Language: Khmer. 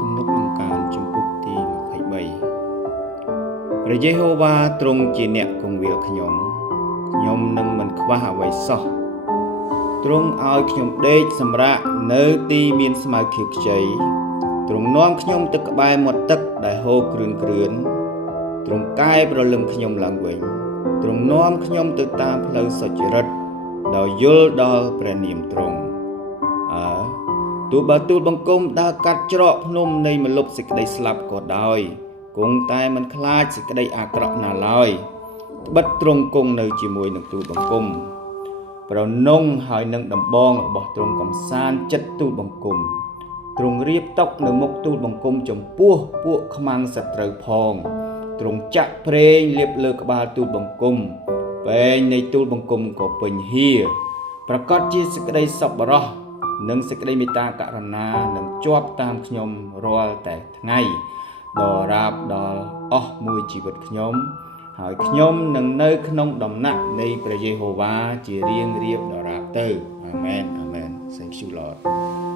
ទំនុកនឹងការជំពូកទី23ព្រះយេហូវ៉ាទ្រង់ជាអ្នកគង្វាលខ្ញុំនឹងមិនខ្វះអ្វីសោះទ្រង់ឲ្យខ្ញុំដេកសម្រាកនៅទីមានស្មៅខៀវខ្ចីទ្រង់នាំខ្ញុំទៅក្បែរមាត់ទឹកដែលហូរគ្រឿនទ្រង់កែប្រលឹងខ្ញុំឡើងវិញទ្រង់នាំខ្ញុំទៅតាមផ្លូវសុចរិតដោយយល់ដល់ព្រះនាមទ្រង់ទោះបើទូលបង្គំដើរកាត់ច្រកភ្នំនៃម្លប់សេចក្តីស្លាប់ក៏ដោយគង់តែមិនខ្លាចសេចក្តីអាក្រក់ណាឡើយត្បិតទ្រង់គង់នៅជាមួយនឹងទូលបង្គំប្រនងហើយនឹងដំបងរបស់ទ្រង់កំសាន្តចិត្តទូលបង្គំទ្រង់រៀបតុនៅមុខទូលបង្គំចំពោះពួកខ្មាំងសត្រូវផងទ្រង់ចាក់ប្រេងលាបលើក្បាលទូលបង្គំពែងនៃទូលបង្គំក៏ពេញហៀប្រកាសជាសេចក្តីសប្បុរសនិងសេចក្តីមេត្តាករុណានឹងជាប់តាមខ្ញុំរាល់តែថ្ងៃដល់រាបដល់អស់មួយជីវិតខ្ញុំហើយខ្ញុំនឹងនៅក្នុងដំណាក់នៃព្រះយេហូវ៉ាជារៀងរាបដល់រាបទៅអាមែន Thank you Lord